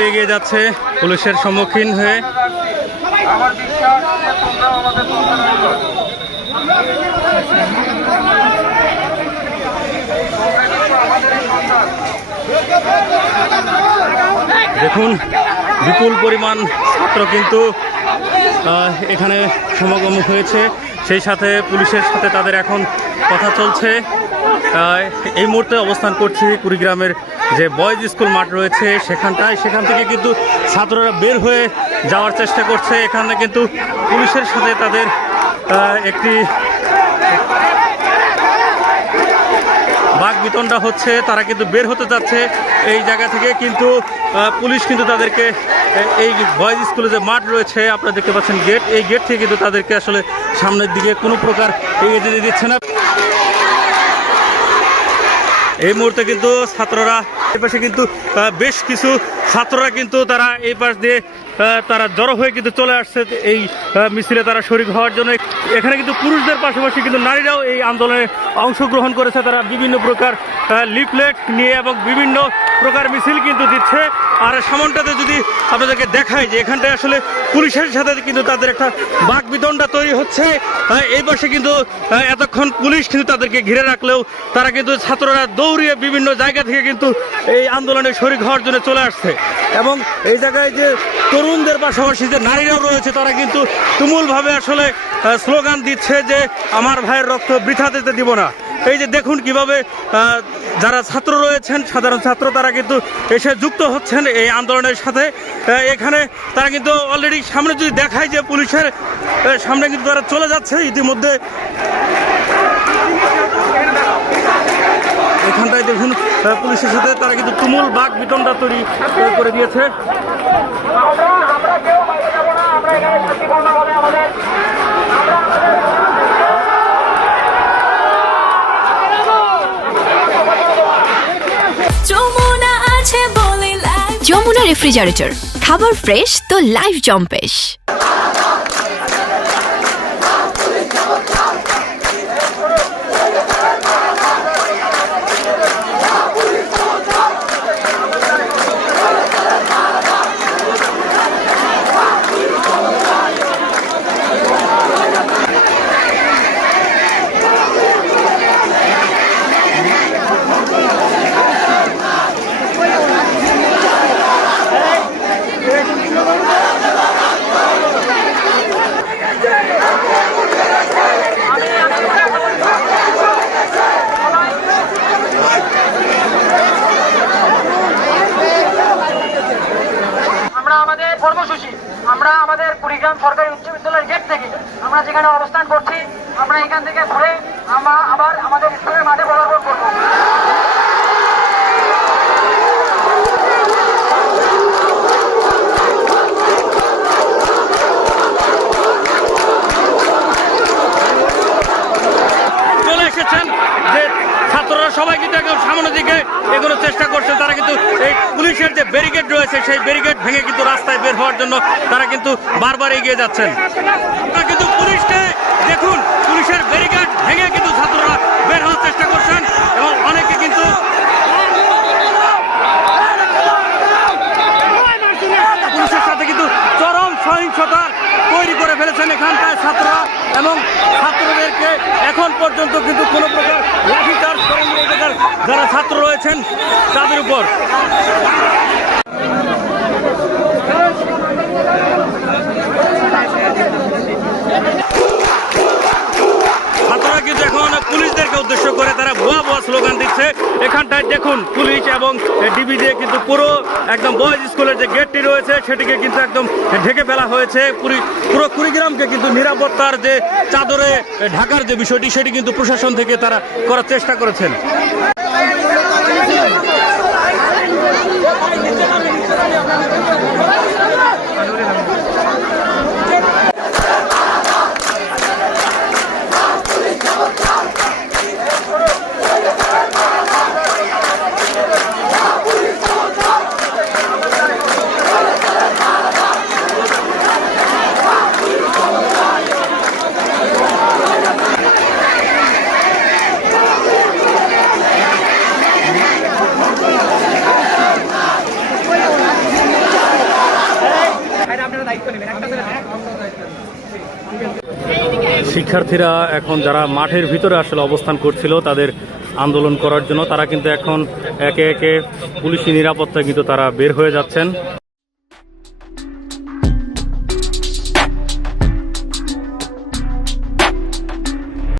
এগিয়ে যাচ্ছে পুলিশের সম্মুখীন হয়ে কিন্তু। দেখুন, বিপুল পরিমাণ ছাত্র কিন্তু এখানে সমাগম হয়েছে সেই সাথে পুলিশের সাথে তাদের এখন কথা চলছে এই মুহূর্তে অবস্থান করছি কুড়িগ্রামের যে বয়েজ স্কুল মাঠ রয়েছে সেখানটায়। সেখান থেকে কিন্তু ছাত্ররা বের হয়ে যাওয়ার চেষ্টা করছে। এখানে কিন্তু পুলিশের সাথে তাদের একটি বাঘ বিতণ্ডা হচ্ছে। তারা কিন্তু বের হতে যাচ্ছে এই জায়গা থেকে। কিন্তু পুলিশ কিন্তু তাদেরকে এই বয়েজ স্কুলে যে মাঠ রয়েছে, আপনারা দেখতে পাচ্ছেন গেট। এই গেট থেকে কিন্তু তাদেরকে আসলে সামনের দিকে কোনো প্রকার এগিয়ে যেতে দিচ্ছে না। এই মুহূর্তে কিন্তু ছাত্ররা এই পাশে কিন্তু বেশ কিছু ছাত্ররা কিন্তু তারা এই পাশ দিয়ে তারা জড়ো হয়ে কিন্তু চলে আসছে এই মিছিলে তারা শরিক হওয়ার জন্য। এখানে কিন্তু পুরুষদের পাশাপাশি কিন্তু নারীরাও এই আন্দোলনে অংশগ্রহণ করেছে। তারা বিভিন্ন প্রকার লিফলেট নিয়ে এবং বিভিন্ন প্রকার মিছিল কিন্তু দিচ্ছে। আর সামনটাতে যদি আপনাদেরকে দেখায় যে এখানটায় আসলে পুলিশের সাথে কিন্তু তাদের একটা বাক বিদণ্ডা তৈরি হচ্ছে এই পাশে কিন্তু এতক্ষণ পুলিশ কিন্তু তাদেরকে ঘিরে রাখলেও তারা কিন্তু ছাত্ররা দৌড়িয়ে বিভিন্ন জায়গা থেকে কিন্তু এই আন্দোলনে শরিক হওয়ার জন্য চলে আসছে। এবং এই জায়গায় যে তরুণদের পাশাপাশি যে নারীরাও রয়েছে, তারা কিন্তু তুমুলভাবে আসলে স্লোগান দিচ্ছে যে, আমার ভাইয়ের রক্ত বৃথা দিতে দিব না। এই যে দেখুন কীভাবে যারা ছাত্র রয়েছেন, সাধারণ ছাত্র, তারা কিন্তু এসে যুক্ত হচ্ছেন এই আন্দোলনের সাথে। এখানে তারা কিন্তু অলরেডি সামনে যদি দেখায় যে পুলিশের সামনে কিন্তু তারা চলে যাচ্ছে ইতিমধ্যে। এখানটায় দেখুন পুলিশের সাথে তারা কিন্তু তুমুল বাঘ বিতণ্ডা তৈরি করে দিয়েছে। রেফ্রিজারেটর। খাবার ফ্রেশ তো লাইফ জম্পেশ আমরা আমাদের কর্মসূচি আমরা আমাদের কুড়িগ্রাম সরকারি উচ্চ বিদ্যালয়ের গেট থেকে আমরা যেখানে অবস্থান করছি, আমরা এখান থেকে ঘুরে আমরা আবার আমাদের স্কুলের মাঠে পদার্পণ করব চলে এসেছেন যে ছাত্ররা সবাই কিন্তু একদম সামনের দিকে এগোনোর চেষ্টা করছে তারা কিন্তু এই পুলিশের যে ব্যারিকেড রয়েছে সেই ব্যারিকেড ভেঙে কিন্তু রাস্তায় বের হওয়ার জন্য তারা কিন্তু বারবার এগিয়ে যাচ্ছেন। কিন্তু পুলিশকে দেখুন, পুলিশের ব্যারিকেড ভেঙে কিন্তু ছাত্ররা বের হওয়ার চেষ্টা করছেন এবং অনেকে কিন্তু পুলিশের সাথে কিন্তু চরম সহিংসতা তৈরি করে ফেলেছেন এখানকার ছাত্ররা এবং ছাত্রদেরকে এখন পর্যন্ত কিন্তু কোনো প্রকার লাঠিচার্জ করেনি যারা ছাত্র রয়েছেন, তাদের উপর ছাত্ররা কিন্তু এখন পুলিশদেরকে উদ্দেশ্য করে তারা ভুয়া ভুয়া স্লোগান দিচ্ছে। এখানটায় দেখুন পুলিশ এবং ডিবি দিয়ে কিন্তু পুরো একদম বয়েজ স্কুলের যে গেটটি রয়েছে, সেটিকে কিন্তু একদম ঢেকে ফেলা হয়েছে। পুরো কুড়িগ্রামকে কিন্তু নিরাপত্তার যে চাদরে ঢাকার যে বিষয়টি, সেটি কিন্তু প্রশাসন থেকে তারা করার চেষ্টা করেছেন। শিক্ষার্থীরা এখন যারা মাঠের ভিতরে আসলে অবস্থান করছিল, তাদের আন্দোলন করার জন্য তারা কিন্তু এখন একে একে পুলিশি নিরাপত্তা কিন্তু তারা বের হয়ে যাচ্ছেন।